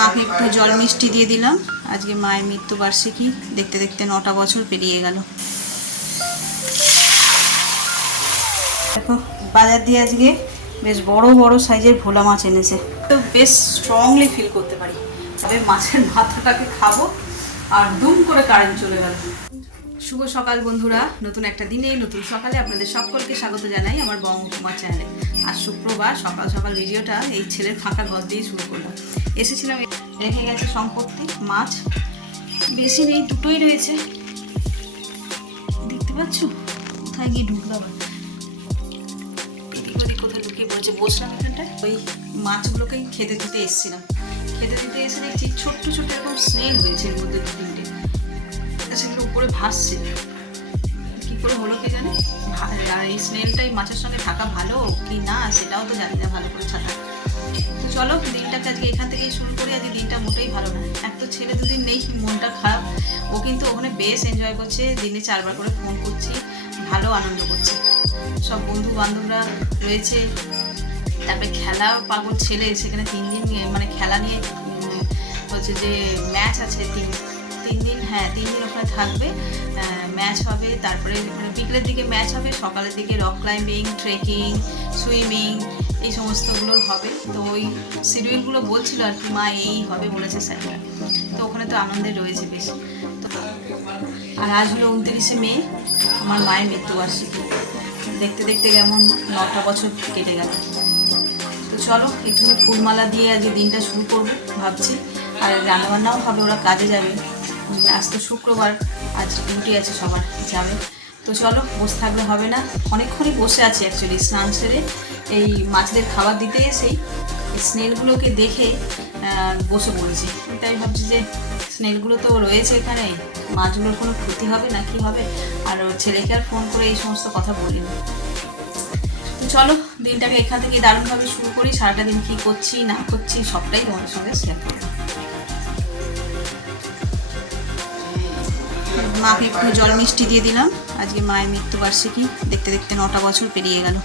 মাকে একটু জল মিষ্টি দিয়ে দিলাম। আজকে মায়ের মৃত্যুবার্ষিকী, দেখতে দেখতে 9টা বছর পেরিয়ে গেল। দেখো বাজার দিয়ে আজকে বেশ বড় বড় সাইজের ভোলা মাছ এনেছে, তো বেশ স্ট্রংলি ফিল করতে পারি। তবে মাছের মাথাটাকে খাবো আর দুম করে কারেন্ট চলে গেল। শুভ সকাল বন্ধুরা, নতুন একটা দিনে নতুন সকালে আপনাদের সকলকে স্বাগত জানাই আমার বঙ্গকুমার চ্যানেলে। আজ শুক্রবার সকাল সকাল ভিডিওটা এই ছেলের ফাঁকা ঘর দিয়ে শুরু করলাম। এসেছিলাম, রেখে গেছে সম্পত্তি মাছ, বেশি নেই, দুটোই রয়েছে। দেখতে পাচ্ছ কোথায় গিয়ে ঢুকলাম, এদিক ওদিক কোথায় লুকিয়ে পড়েছে। বসলাম এখানটায়, ওই মাছগুলোকেই খেতে দিতে এসেছিলাম। খেতে দিতে এসে দেখছি ছোট্ট ছোট্ট এরকম স্নেল হয়েছে, এর মধ্যে 2-3টে, সেগুলো উপরে ভাসছে। কি করে হলো কে জানে। আর এই স্নেলটাই মাছের সঙ্গে থাকা ভালো কি না সেটাও তো জানি না ভালো করে ছাতা। তো চলো দিনটাকে আজকে এখান থেকেই শুরু করি। আজকে দিনটা মোটেই ভালো না, এক তো ছেলে দুদিন নেই, মনটা খারাপ। ও কিন্তু ওখানে বেশ এনজয় করছে, দিনে 4বার করে ফোন করছি, ভালো আনন্দ করছে। সব বন্ধু বান্ধবরা রয়েছে, তারপরে খেলা পাগল ছেলে, সেখানে 3 দিন মানে খেলা নিয়ে হচ্ছে যে ম্যাচ আছে, 3 দিন, হ্যাঁ 3 দিন ওখানে থাকবে, ম্যাচ হবে। তারপরে ওখানে বিকেলের দিকে ম্যাচ হবে, সকালের দিকে রক ক্লাইম্বিং, ট্রেকিং, সুইমিং, এই সমস্তগুলো হবে। তো ওই শিডিউলগুলো বলছিল আর কি, মা এই হবে বলেছে স্যাররা। তো ওখানে তো আনন্দে রয়েছে বেশ। তো আর আজ হলো 29শে মে, আমার মায়ের মৃত্যুবার্ষিকী। দেখতে দেখতে কেমন 9টা বছর কেটে গেল। তো চলো একটু ফুলমালা দিয়ে আজকে দিনটা শুরু করবো ভাবছি। আর রান্নাবান্নাও হবে, ওরা কাজে যাবে। আজ তো শুক্রবার, আজ ডিউটি আছে সবার, যাবে। তো চলো বসে থাকলে হবে না, অনেকক্ষণই বসে আছি অ্যাকচুয়ালি। স্নান সেরে এই মাছদের খাবার দিতে এসেই এই স্নেলগুলোকে দেখে বসে পড়েছি। তাই ভাবছি যে স্নেলগুলো তো রয়েছে এখানে, মাছগুলোর কোনো ক্ষতি হবে না কি হবে। আর ছেলেকে আর ফোন করে এই সমস্ত কথা বলিনি। তো চলো দিনটাকে এখান থেকে দারুণভাবে শুরু করি। সারাটা দিন কী করছি না করছি সবটাই তোমাদের সঙ্গে শেয়ার করবো। মাকে একটু জল মিষ্টি দিয়ে দিলাম। আজকে মায়ের মৃত্যুবার্ষিকী, দেখতে দেখতে 9টা বছর পেরিয়ে গেল।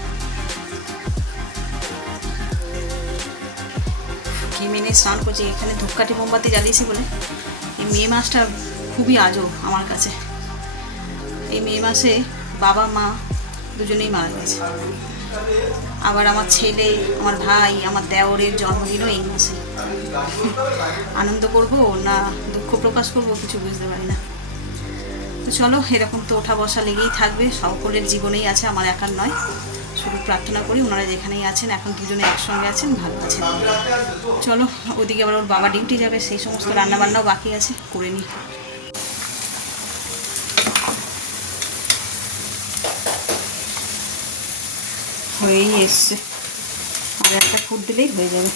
কি মেনে স্নান করছি, এখানে ধূপকাঠি মোমবাতি জ্বালিয়েছি বলে। এই মে মাসটা খুবই আজব আমার কাছে। এই মে মাসে বাবা মা দুজনেই মারা গেছে। আবার আমার ছেলে, আমার ভাই, আমার দেওরের জন্মদিনও এই মাসে। আনন্দ করব না দুঃখ প্রকাশ করব কিছু বুঝতে পারি না। তো চলো, এরকম তো ওঠা বসা লেগেই থাকবে, সকলের জীবনেই আছে, আমার একার নয়। শুধু প্রার্থনা করি ওনারা যেখানেই আছেন, এখন দুজনে একসঙ্গে আছেন, ভালো আছেন। চলো ওদিকে আবার ওর বাবা ডিউটি যাবে, সেই সমস্ত রান্নাবান্নাও বাকি আছে, করে নিই। হয়েই এসছে, আর একটা ফুট দিলেই হয়ে যাবে।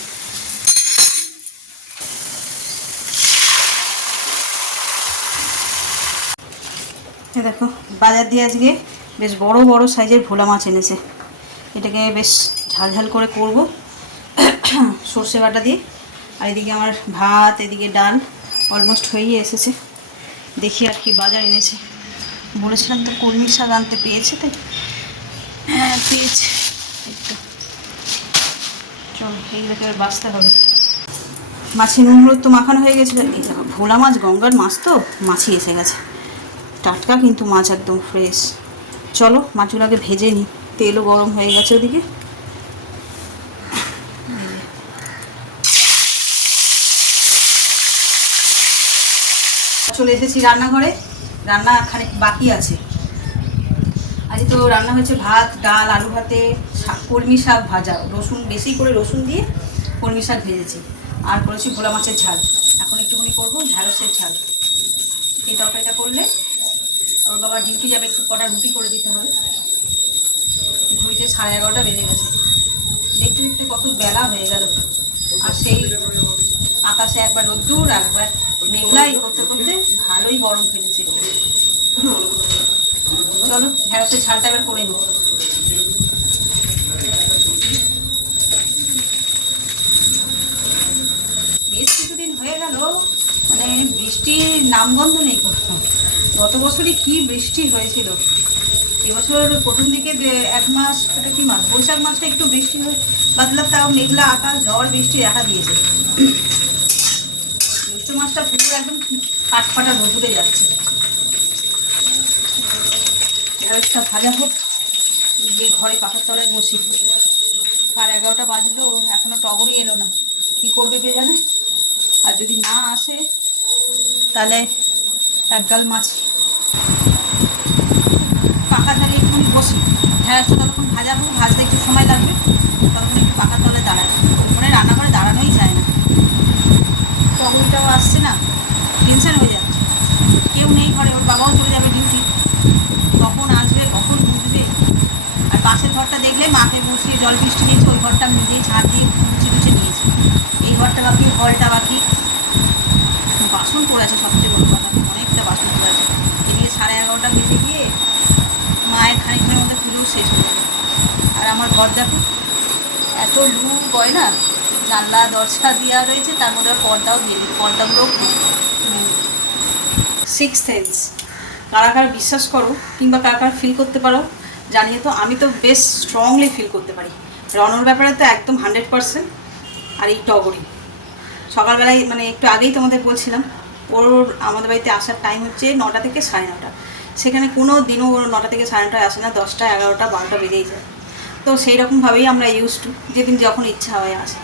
দেখো বাজার দিয়ে আজকে বেশ বড় বড় সাইজের ভোলা মাছ এনেছে। এটাকে বেশ ঝাল ঝাল করে করব সর্ষে বাটা দিয়ে। আর এদিকে আমার ভাত, এদিকে ডাল অলমোস্ট হয়েই এসেছে। দেখি আর কি বাজার এনেছে। বলেছিলাম তো কলমির শাক আনতে, পেয়েছে তাই? হ্যাঁ পেয়েছে। চল এইগুলোকে আর বাঁচতে হবে। মাছের নুন হলুদ তো মাখানো হয়ে গেছিলো। এই দেখো ভোলা মাছ, গঙ্গার মাছ তো, মাছই এসে গেছে টাটকা, কিন্তু মাছ একদম ফ্রেশ। চলো মাছগুলো আগে ভেজে নিই, তেলও গরম হয়ে গেছে ওদিকে। চলে এসেছি রান্নাঘরে, রান্না খানিক বাকি আছে। আজ তো রান্না হয়েছে ভাত, ডাল, আলু ভাতে, কলমি শাক ভাজা, রসুন বেশি করে রসুন দিয়ে কলমি শাক ভেজেছি। আর করেছি ভোলা মাছের ঝাল। এখন একটুখানি করবো ঢ্যাঁড়সের ঝাল। এই তরকারিটা করলে ওর বাবা ডিউটি যাবে, একটু কটা রুটি করে দিতে হবে। ঘড়িতে 11:30 বেজে গেছে। দেখতে দেখতে কত বেলা হয়ে গেল। আর সেই আকাশে একবার রোদ্দুর, একবার মেঘলাই করতে করতে ভালোই গরম ফেলেছে। চলো ঢ্যাঁড়সের ঝালটা এবার করে নিই। বেশ কিছুদিন হয়ে গেল মানে বৃষ্টির নামগন্ধ নেই কোথাও। গত বছরই কি বৃষ্টি হয়েছিল। এবছর প্রথম দিকে 1 মাস, এটা কি মাস, বৈশাখ মাসটা একটু বৃষ্টি হয় বাদলা, তাও মেঘলা আকাশ, ঝড় বৃষ্টি দেখা দিয়েছে। জ্যৈষ্ঠ মাসটা পুরো একদম কাঠফাটা রোদুরে যাচ্ছে। ঢ্যাঁড়সটা ভাজা হোক, যে ঘরে পাখার তলায় বসি। 11:30 বাজলো, এখনো টগরই এলো না, কি করবে কে জানে। আর যদি না আসে তাহলে একগাল মাছ পাখা ধারে একটুখানি বসি, ঢ্যাঁড়সটা ততক্ষণ ভাজা হোক, ভাজতে একটু সময় লাগবে, ততক্ষণ একটু পাখার তলায় দাঁড়ায়। ওখানে রান্না করে দাঁড়ানোই যায় না, টগরটাও আসছে না, টেনশন হয়ে যাচ্ছে। কেউ নেই ঘরে, ওর বাবাও চলে যাবে ডিউটি, কখন আসবে কখন বুঝবে। আর পাশের ঘরটা দেখলে মাকে বসিয়ে জল বৃষ্টি দিয়েছে, ওই ঘরটা আমি নিজেই ঝাড় দিয়ে মুছে টুছে নিয়েছি। এই ঘরটা বাকি, হলটা বাকি। বাসন পড়ে আছে, সবচেয়ে বড় কথা, অনেকটা বাসন পড়ে আছে। এদিকে 11:30 বেজে গিয়ে মায়ের খানিকক্ষণের মধ্যে পুজো শেষ হয়ে যাবে। আর আমার ঘর দেখো, এত লু বয় না, জানলা দরজা দেওয়া রয়েছে, তার মধ্যে পর্দাও দিয়ে দিই, পর্দাগুলোও সিক্স সেন্স। কারা কারা বিশ্বাস করো কিংবা কারা কারা ফিল করতে পারো জানিয়ে, তো আমি তো বেশ স্ট্রংলি ফিল করতে পারি। রনর ব্যাপারে তো একদম 100%। আর এই টগরি সকালবেলায় মানে একটু আগেই তোমাদের বলছিলাম, ওর আমাদের বাড়িতে আসার টাইম হচ্ছে 9টা থেকে 9:30। সেখানে কোনো দিনও ওর 9টা থেকে 9:30 আসে না, 10টা 11টা 12টা বেজেই যায়। তো সেই রকমভাবেই আমরা ইউজ টু, যেদিন যখন ইচ্ছা হয় আসে।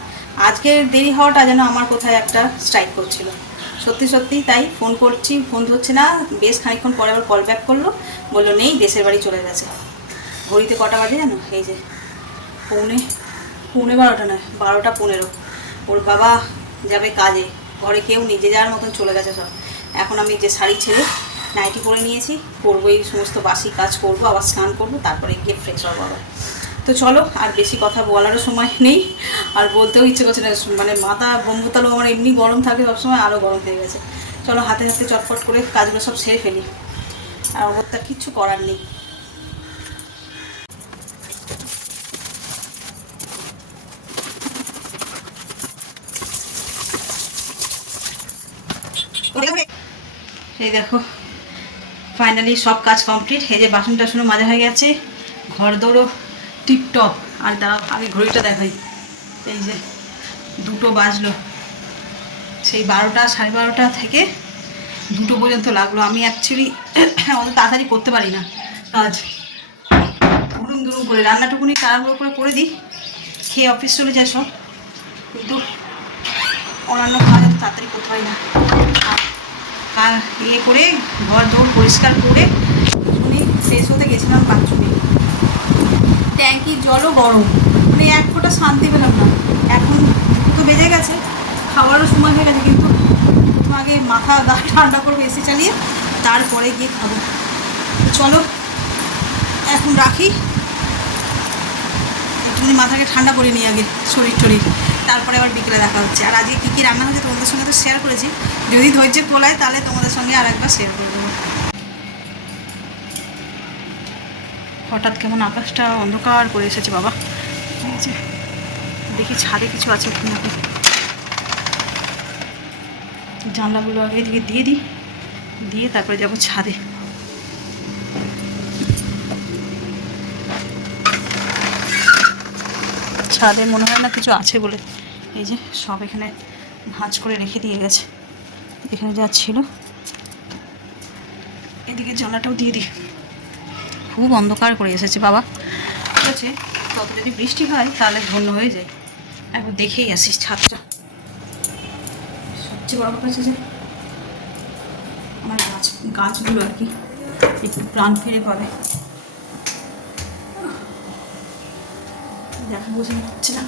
আজকের দেরি হওয়াটা যেন আমার কোথায় একটা স্ট্রাইক করছিল, সত্যি সত্যি। তাই ফোন করছি, ফোন ধরছে না, বেশ খানিকক্ষণ পরে আবার কল ব্যাক করলো, বললো নেই, দেশের বাড়ি চলে গেছে। ঘড়িতে কটা বাজে জানো? এই যে পৌনে 12টা নয়, 12টা 15। ওর বাবা যাবে কাজে, ঘরে কেউ নেই, যে যার মতন চলে গেছে সব। এখন আমি যে শাড়ি ছেড়ে নাইটি পরে নিয়েছি, করবো এই সমস্ত বাসি কাজ করবো, আবার স্নান করবো, তারপরে গিয়ে ফ্রেশ হবো আবার। তো চলো, আর বেশি কথা বলারও সময় নেই, আর বলতেও ইচ্ছে করছে না, মানে মাথা বোম্বতালু আমার এমনি গরম থাকে সবসময়, আরও গরম হয়ে গেছে। চলো হাতে হাতে চটপট করে কাজগুলো সব সেরে ফেলি, আর অবস্থা কিচ্ছু করার নেই। এই দেখো ফাইনালি সব কাজ কমপ্লিট। এই যে বাসন টাসনও মাজা হয়ে গেছে, ঘর দৌড়ো টিপটপ। আর দাঁড়াও আমি ঘড়িটা দেখাই, এই যে 2টো বাজলো। সেই 12টা 12:30 থেকে 2টো পর্যন্ত লাগলো। আমি অ্যাকচুয়ালি অত তাড়াতাড়ি করতে পারি না কাজ, দুরুম দুরুম করে রান্নাটুকুনি তাড়াহুড়ো করে দিই, খেয়ে অফিস চলে যায় সব, কিন্তু অন্যান্য কাজ এত তাড়াতাড়ি করতে পারি না। ইয়ে করে ঘর দৌড় পরিষ্কার করে উনি ফ্রেশ হতে গেছিলাম বাথরুমে, ট্যাঙ্কির জলও গরম, মানে এক ফোঁটা শান্তি পেলাম না। এখন তো বেজে গেছে, খাওয়ারও সময় হয়ে গেছে, কিন্তু আগে মাথা গা ঠান্ডা করবো এসি চালিয়ে, তারপরে গিয়ে খাবো। চলো এখন রাখি, একটুখানি মাথাকে ঠান্ডা করে নিই আগে, শরীর টরীর, তারপরে আবার বিকেলে দেখা হচ্ছে। আর আজকে কী কী রান্না হয়েছে তোমাদের সঙ্গে তো শেয়ার করেছি, যদি ধৈর্য তোলায় তাহলে তোমাদের সঙ্গে আর একবার শেয়ার করে দেবো। হঠাৎ কেমন আকাশটা অন্ধকার করে এসেছে বাবা, দেখি ছাদে কিছু আছে কিনা। জানলাগুলো আগে দিকে দিয়ে দিই, দিয়ে তারপরে যাবো ছাদে। ছাদে মনে হয় না কিছু আছে বলে, এই যে সব এখানে ভাঁজ করে রেখে দিয়ে গেছে, এখানে যা ছিল। এদিকে জানলাটাও দিয়ে দিই, খুব অন্ধকার করে এসেছে বাবা। ঠিক আছে, তত যদি বৃষ্টি হয় তাহলে ধন্য হয়ে যায়। একবার দেখেই আসিস ছাদটা। সবচেয়ে বড় কথা হচ্ছে যে আমার গাছগুলো আর কি একটু প্রাণ ফিরে পাবে, দেখা বোঝা হচ্ছে না।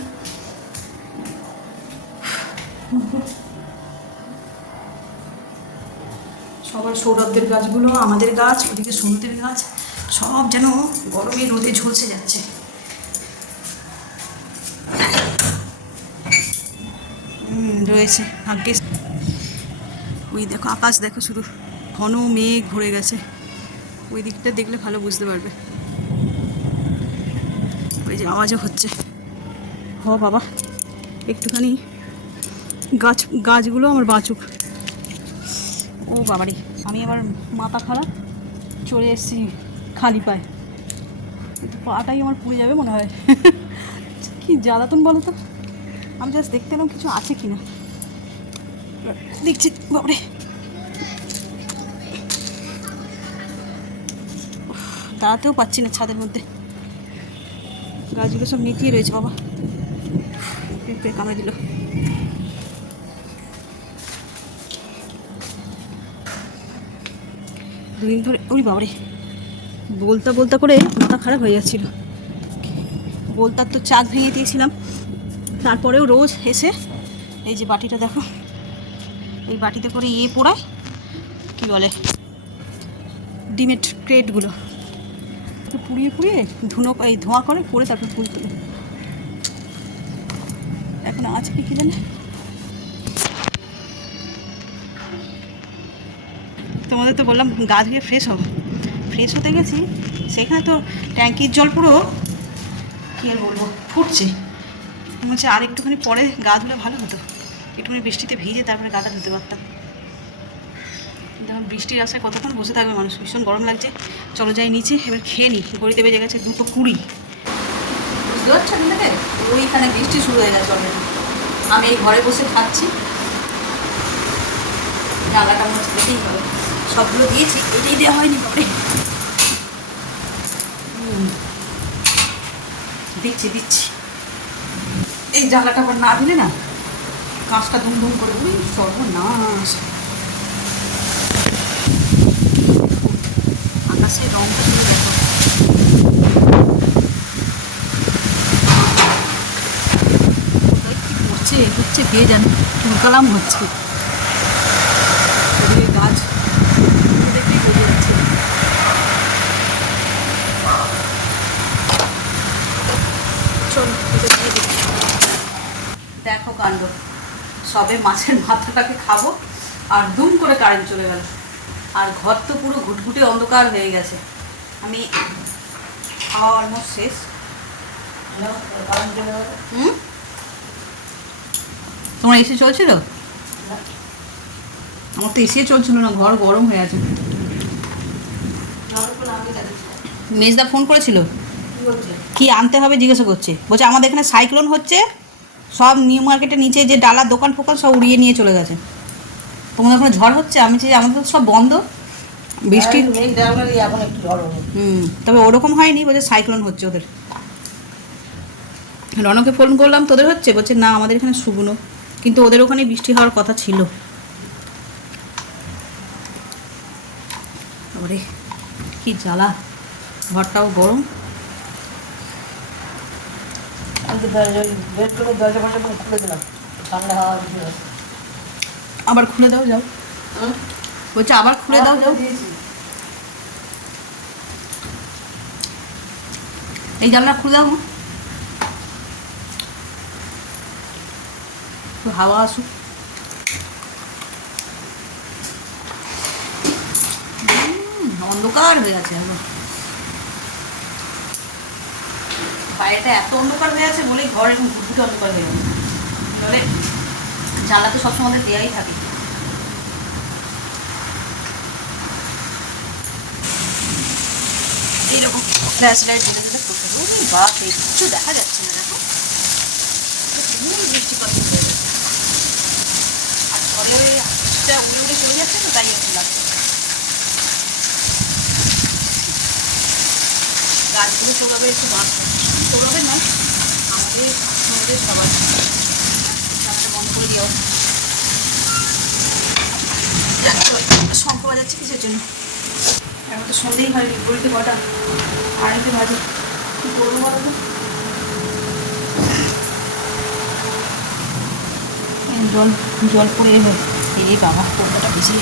সবার সৌরভদের গাছগুলো, আমাদের গাছ, ওদিকে সৌরভদের গাছ, সব যেন গরমে রোদে ঝলসে যাচ্ছে। রয়েছে আগে, ওই দেখো আকাশ দেখো, শুধু ঘন মেঘ ভরে গেছে। ওই দিকটা দেখলে ভালো বুঝতে পারবে, ওই যে আওয়াজও হচ্ছে। হ বাবা, একটুখানি গাছগুলো আমার বাঁচুক। ও বাবারি, আমি আবার মাথা খারাপ, চলে এসেছি খালি পায়ে, পাটাই আমার পুড়ে যাবে মনে হয়। কি জ্বালাতন বলো তো। আমি জাস্ট দেখতে এলাম কিছু আছে কিনা। দেখছি বাবরে, দাঁড়াতেও পাচ্ছি না ছাদের মধ্যে, গাছগুলো সব নিতিয়ে রয়েছে বাবা। পেঁপে কামড়ে দিল। দুদিন ধরে ওই বাবরে বলতে বলতে করে মাথা খারাপ হয়ে যাচ্ছিল। বলতার তো চাক ভেঙে দিয়েছিলাম, তারপরেও রোজ এসে এই যে বাটিটা দেখো, এই বাটিতে করে পোড়ায়, কি বলে, ডিমের ক্রেটগুলো তো পুড়িয়ে পুড়িয়ে ধোঁয়া করে, পরে তারপর ফুল তুলে। এখন আছে কি জানে। তোমাদের তো বললাম গা ধুয়ে ফ্রেশ হবো, ফ্রেশ হতে গেছি, সেখানে তো ট্যাঙ্কির জল পুরো কী আর বলবো ফুটছে। মনে হচ্ছে আর একটুখানি পরে গা ধুলে ভালো হতো, একটুখানি বৃষ্টিতে ভিজে তারপরে গাটা ধুতে পারতাম। দেখুন বৃষ্টির আশায় কতক্ষণ বসে থাকবে মানুষ, ভীষণ গরম লাগছে। চলো যাই নিচে, এবার খেয়ে নিই। ঘড়িতে বেজে গেছে 2:20। বুঝতে পারছো আপনাদের, ওইখানে বৃষ্টি শুরু হয়ে গেছে অলরেডি। আমি এই ঘরে বসে খাচ্ছি, জানলাটা মনে হচ্ছে দিতেই হবে। সবগুলো দিয়েছি, এটাই দেওয়া হয়নি ঘরে। দিচ্ছি দিচ্ছি, এই জানলাটা আবার না দিলে না কাঁচটা ধুম ধুম করে, উই সর্বনাশ। আকাশের রঙটা শুনে দেখো, কি করছে হচ্ছে কে জানে, চুলকালাম হচ্ছে গাছ দেখলেই বোঝা যাচ্ছে। দেখো কাণ্ড, সবে মাছের মাথাটাকে খাবো আর দুম করে কারেন্ট চলে গেল, আর ঘর তো পুরো ঘুটঘুটে অন্ধকার হয়ে গেছে। আমি খাওয়া অলমোস্ট শেষ। তোমার এসি চলছিল? আমার তো এসি চলছিল না, ঘর গরম হয়ে আছে। মেজদা ফোন করেছিল, কি আনতে হবে জিজ্ঞাসা করছে, বলছে আমাদের এখানে সাইক্লোন হচ্ছে, সব নিউ মার্কেটের নিচে যে ডালার দোকান ফোকান সব উড়িয়ে নিয়ে চলে গেছে। তোমাদের ওখানে ঝড় হচ্ছে? আমি চাই আমাদের তো সব বন্ধ, বৃষ্টি এখন একটু ঝড় হবে। তবে ওরকম হয়নি, বলছে সাইক্লোন হচ্ছে ওদের। রনকে ফোন করলাম, তোদের হচ্ছে? বলছে না আমাদের এখানে শুকনো, কিন্তু ওদের ওখানে বৃষ্টি হওয়ার কথা ছিল। তারপরে কি জ্বালা, ঘরটাও গরম। খুলে দিলাম, ঠান্ডা হাওয়া আবার খুলে দাও যাও, বলছে আবার খুলে দাও যাও। এই জানলা খুলে দাও, একটু হাওয়া আসুক। অন্ধকার হয়ে আছে এখন, বাইরেটা এত অন্ধকার হয়ে আছে বলেই ঘর এখন ঘুরঘুটে অন্ধকার হয়ে গেছে। তাহলে জানলা তো সবসময় আমাদের দেওয়াই থাকে। এইরকম ফ্ল্যাশ লাইট যেতে যেতে করতে হবে। বাপ রে, কিচ্ছু দেখা যাচ্ছে না, দেখো বৃষ্টিপাত হয়ে যাচ্ছে, আর ঘরে ওই আকাশটা উড়ে উড়ে চলে যাচ্ছে তো, তাই এরকম লাগছে। গাছগুলো চোগাবে একটু বাঁশ, চোগাবে না আমাদের আমাদের সবার জানাটা বন্ধ করে দিও। শঙ্খ বাজাচ্ছে কিসের জন্য? এখন তো সন্ধ্যেই হয়নি, বলতে কটা আড়াইটে বাজে, কী করবো বলো তো? জল জল পড়ে এলো, এই বাবা কলকাতা বেশি,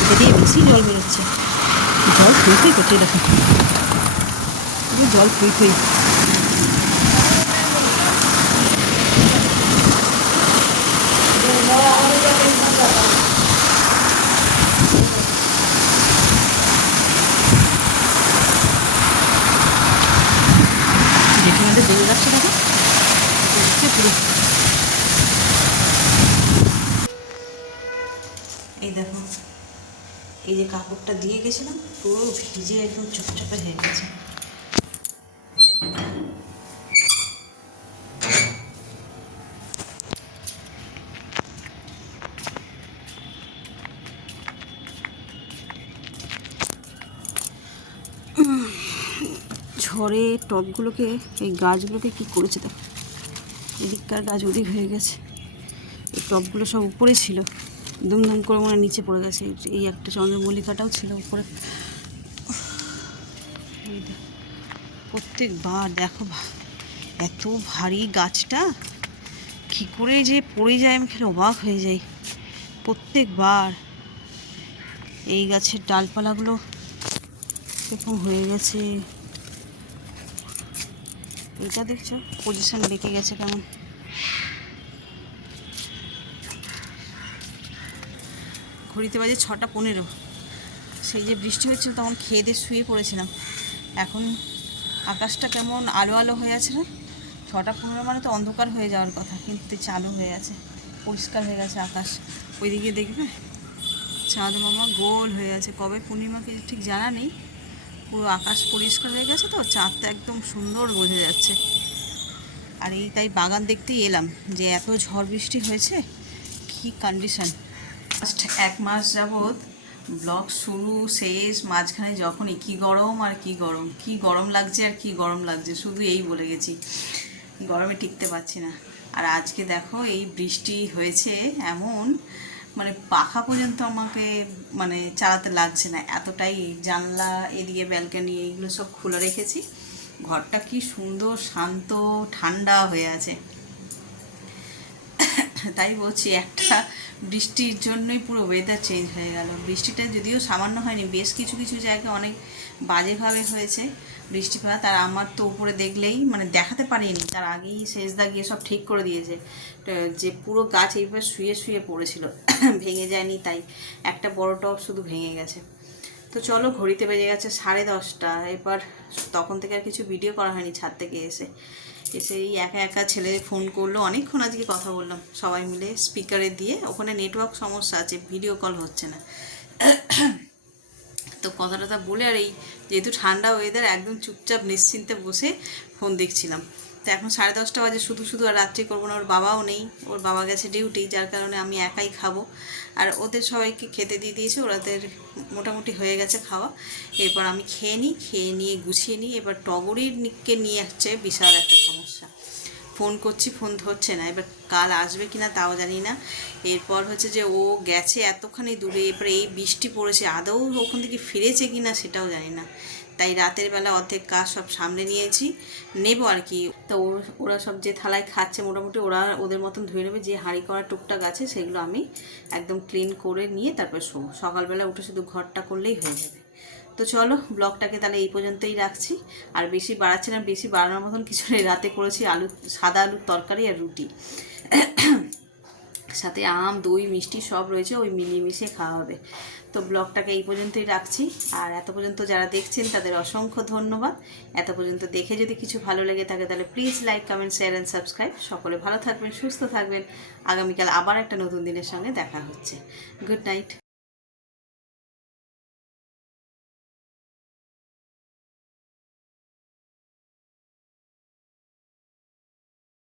এটা দিয়ে বেশি জল বেরোচ্ছে, জল ফুই ফুই করছে, দেখো জল ফুই ফুই। যেখানে বেড়ে যাচ্ছে দেখো পুরো, এই দেখো এই যে কাপড়টা দিয়ে গেছিলাম পুরো ভিজে একদম চপচপে হয়ে গেছে। ঝড়ে টবগুলোকে, এই গাছগুলোকে কি করেছে দেখো, এদিককার গাছ ওদিক হয়ে গেছে। এই টবগুলো সব উপরে ছিল, দুমদুম করে মনে নিচে পড়ে গেছে। এই একটা চন্দ্রমল্লিকাটাও ছিল উপরে। প্রত্যেকবার দেখো এত ভারী গাছটা কী করে যে পড়ে যায় আমি খেলে অবাক হয়ে যাই প্রত্যেকবার। এই গাছের ডালপালাগুলো এরকম হয়ে গেছে। এটা দেখছো পজিশন বেঁকে গেছে কেমন। ঘড়িতে বাজে 6:15। সেই যে বৃষ্টি হচ্ছিল তখন খেয়ে দিয়ে শুয়ে পড়েছিলাম। এখন আকাশটা কেমন আলো আলো হয়ে আছে না? 6:15 মানে তো অন্ধকার হয়ে যাওয়ার কথা, কিন্তু চালু হয়ে আছে, পরিষ্কার হয়ে গেছে আকাশ। ওইদিকে দেখবে চাঁদ মামা গোল হয়ে আছে। কবে পূর্ণিমাকে ঠিক জানা নেই, পুরো আকাশ পরিষ্কার হয়ে গেছে তো চাঁদটা একদম সুন্দর বোঝা যাচ্ছে। আর এই তাই বাগান দেখতেই এলাম যে এত ঝড় বৃষ্টি হয়েছে, কি কন্ডিশন। ফার্স্ট 1 মাস যাবৎ ব্লগ শুরু শেষ মাঝখানে যখনই কি গরম আর কি গরম, কি গরম লাগছে আর কি গরম লাগছে, শুধু এই বলে গেছি, গরমে টিকতে পারছি না। আর আজকে দেখো এই বৃষ্টি হয়েছে এমন, মানে পাখা পর্যন্ত আমাকে মানে চালাতে লাগছে না, এতটাই। জানলা এদিকে ব্যালকনি এইগুলো সব খুলে রেখেছি, ঘরটা কি সুন্দর শান্ত ঠান্ডা হয়ে আছে। তাই বলছি একটা বৃষ্টির জন্যই পুরো ওয়েদার চেঞ্জ হয়ে গেল। বৃষ্টিটা যদিও সামান্য হয়নি, বেশ কিছু কিছু জায়গায় অনেক বাজেভাবে হয়েছে বৃষ্টিপাত। আর আমার তো উপরে দেখলেই মানে দেখাতে পারিনি, তার আগেই সেজদা গিয়ে সব ঠিক করে দিয়েছে। যে পুরো গাছ এইভাবে শুয়ে শুয়ে পড়েছিল, ভেঙে যায়নি, তাই একটা বড় টব শুধু ভেঙে গেছে। তো চলো, ঘড়িতে বেজে গেছে 10:30। এবার তখন থেকে আর কিছু ভিডিও করা হয়নি। ছাদ থেকে এসে এই একা একা ছেলে ফোন করলো, অনেকক্ষণ আজকে কথা বললাম সবাই মিলে স্পিকারে দিয়ে। ওখানে নেটওয়ার্ক সমস্যা আছে, ভিডিও কল হচ্ছে না। তো কথাটা বলে আর এই যেহেতু ঠান্ডা ওয়েদার, একদম চুপচাপ নিশ্চিন্তে বসে ফোন দেখছিলাম। তো এখন 10:30 বাজে, শুধু শুধু আর রাত্রি করবো না। ওর বাবাও নেই, ওর বাবা গেছে ডিউটি, যার কারণে আমি একাই খাবো। আর ওদের সবাইকে খেতে দিয়ে দিয়েছে, ওদের মোটামুটি হয়ে গেছে খাওয়া। এরপর আমি খেয়ে নিই, খেয়ে নিয়ে গুছিয়ে নিই। এবার টগরিকে নিয়ে আসছে বিশাল একটা সমস্যা। ফোন করছি, ফোন ধরছে না। এবার কাল আসবে কি না তাও জানি না। এরপর হচ্ছে যে ও গেছে এতখানি দূরে, এরপরে এই বৃষ্টি পড়েছে, আদৌ ওখান থেকে ফিরেছে কি না সেটাও জানি না। তাই রাতের বেলা অর্ধেক কাজ সব সামনে নিয়েছি, নেব আর কি। তো ওরা সব যে থালায় খাচ্ছে মোটামুটি ওরা ওদের মতন ধুয়ে নেবে। যে হাঁড়ি করা টুকটাক আছে সেগুলো আমি একদম ক্লিন করে নিয়ে তারপর শোবো। সকালবেলা উঠে শুধু ঘরটা করলেই হয়ে যাবে। তো চলো, ব্লগটাকে তাহলে এই পর্যন্তই রাখছি। আর বেশি বাড়াচ্ছিলাম, বেশি বাড়ানোর মতন কিছু নেই। রাতে করেছি সাদা আলুর তরকারি আর রুটি, সাথে আম দই মিষ্টি সব রয়েছে, ওই মিলিয়ে মিশিয়ে খাওয়া হবে। তো ব্লগটাকে এই পর্যন্তই রাখছি। আর এত পর্যন্ত যারা দেখছেন তাদের অসংখ্য ধন্যবাদ। এত পর্যন্ত দেখে যদি কিছু ভালো লেগে থাকে তাহলে please like, comment, share and subscribe. সকলে ভালো থাকবেন, সুস্থ থাকবেন। আগামীকাল আবার একটা নতুন দিনের সঙ্গে দেখা হচ্ছে। Good night.